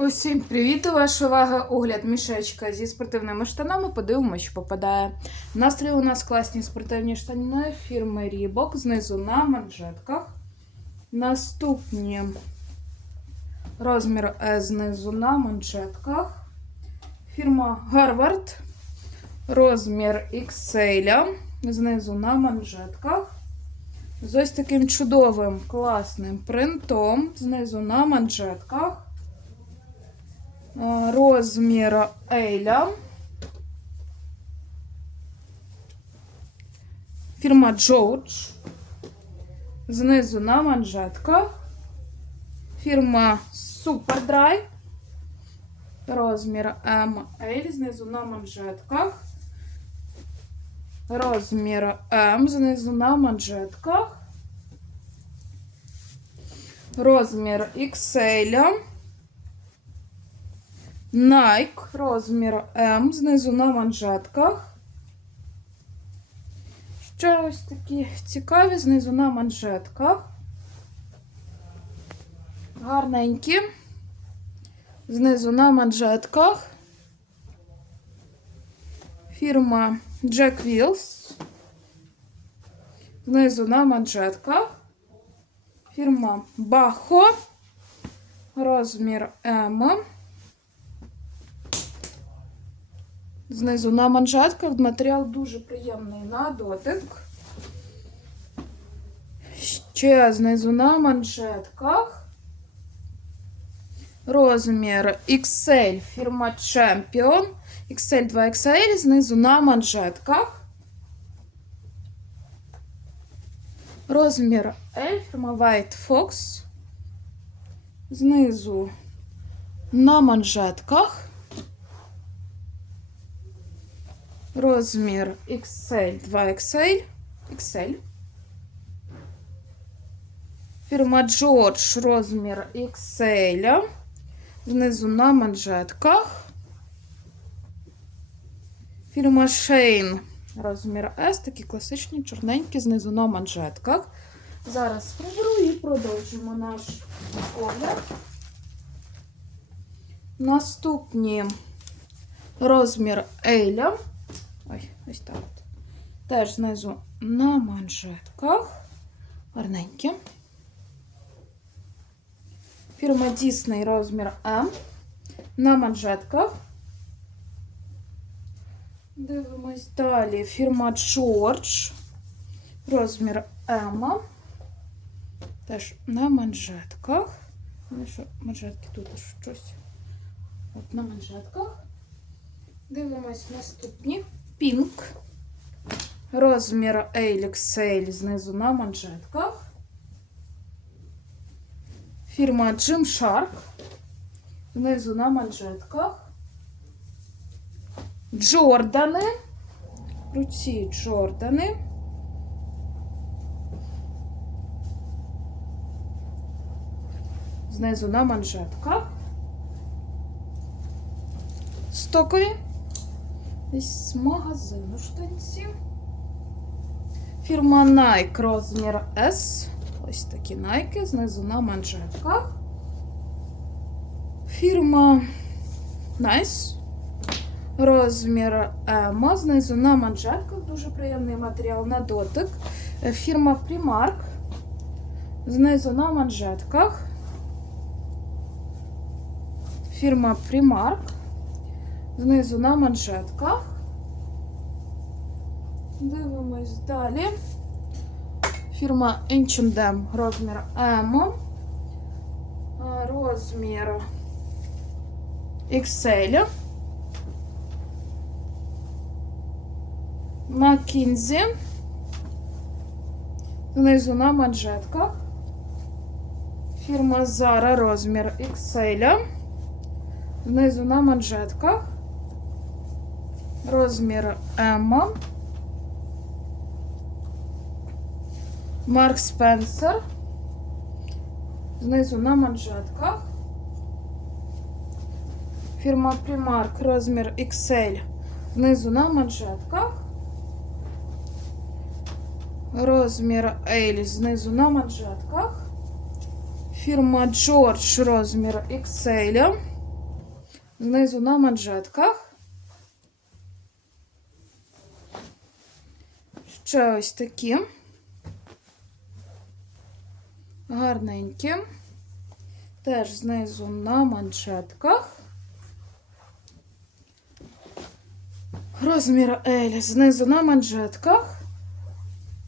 Усім привіт! У ваша увага огляд мішечка зі спортивними штанами. Подивимося, що попадає. Настрій у нас класні спортивні штани фірми Reebok, знизу на манжетках. Наступні розмір S знизу на манжетках. Фірма Harvard. Розмір XL знизу на манжетках. З ось таким чудовим класним принтом знизу на манжетках. Е, розмір Ейля. Фірма Джоудж. Знизу на манжетках. Фірма Superdry. Розмір ML. Знизу на манжетках. Розмір М. Знизу на манжетках. Розмір XL. Nike розмір М знизу на манжетках. Ще ось такі цікаві знизу на манжетках. Гарненькі. Знизу на манжетках. Фірма Jack Wheels. Знизу на манжетках. Фірма Baho. Розмір М. Знизу на манжетках матеріал дуже приємний на дотик. Ще знизу на манжетках. Розмір XL фірма Champion. XL 2XL знизу на манжетках. Розмір L фірма White Fox. Знизу на манжетках. Розмір XL 2XL. XL. Фірма George розмір XL. Знизу на манжетках. Фірма Shane розмір S. Такі класичні, чорненькі, знизу на манжетках. Зараз приберу і продовжимо наш огляд. Наступні розмір Ейля. Ось так. от. Теж знизу на манжетках. Гарненькі. Фірма Disney розмір М. На манжетках. Дивимось далі. Фірма George. Розмір М. Теж на манжетках. Що, манжетки тут щось. От на манжетках. Дивимось наступні. Пінк. Розмір XL знизу на манжетках. Фірма Gymshark. Знизу на манжетках. Джордани. Руці Джордани. Знизу на манжетках. Стокові. Десь з магазину штанці. Фірма Nike розмір S. Ось такі Nike, знизу на манжетках. Фірма Nice. Розмір M. Знизу на манжетках. Дуже приємний матеріал на дотик. Фірма Primark. Знизу на манжетках. Фірма Primark. Знизу на манжетках. Дивимось далі. Фірма H&M розмір M. Розмір XL. McKinsey. Знизу на манжетках. Фірма Zara розмір XL. Знизу на манжетках. Розмір М. Марк Спенсер. Знизу на манжетках. Фірма Primark розмір XL. Знизу на манжетках. Розмір L знизу на манжетках. Фірма George розмір XL. Знизу на манжетках. Ще ось такі. Гарненькі. Теж знизу на манжетках. Розмір L знизу на манжетках.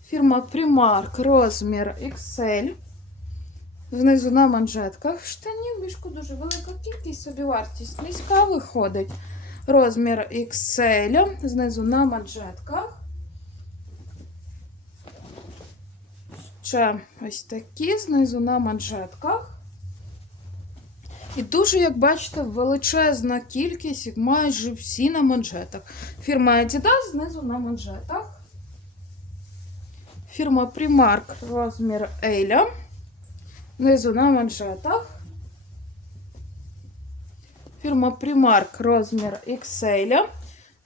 Фірма Primark, розмір XL. Знизу на манжетках. Штанів мішку дуже велика кількість, собівартість низька виходить. Розмір XL. Знизу на манжетках. Ще ось такі знизу на манжетках. І дуже, як бачите, величезна кількість, майже всі на манжетах. Фірма Adidas знизу на манжетах. Фірма Primark розмір L. Знизу на манжетах. Фірма Primark розмір XL.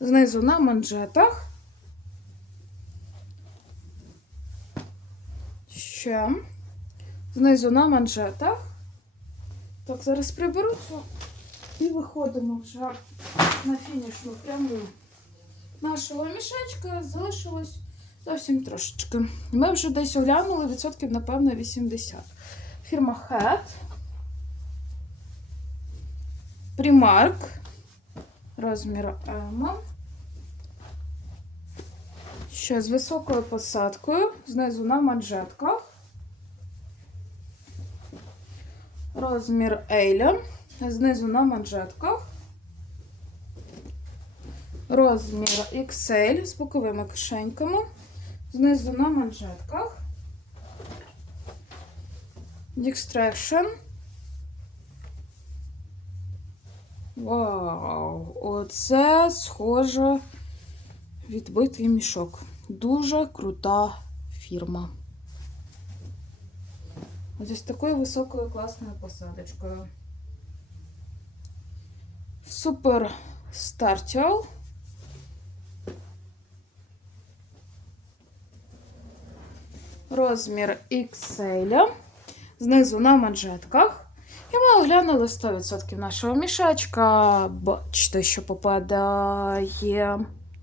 Знизу на манжетах. Ще. Знизу на манжетах. Так, зараз приберу цю і виходимо вже на фінішну пряму нашого мішечка. Залишилось зовсім трошечки. Ми вже десь оглянули відсотків, напевно, 80. Фірма Head. Primark. Розмір М. Ще з високою посадкою, знизу на манжетках. Розмір Ейля. Знизу на манжетках. Розмір XL з боковими кишеньками. Знизу на манжетках. Дікстрекшн. Вау! Оце схоже відбитий мішок. Дуже крута фірма. Ось з такою високою класною посадочкою. Супер стартіал. Розмір XL. Знизу на манжетках. І ми оглянули 100% нашого мішечка. Бачите, що попадає.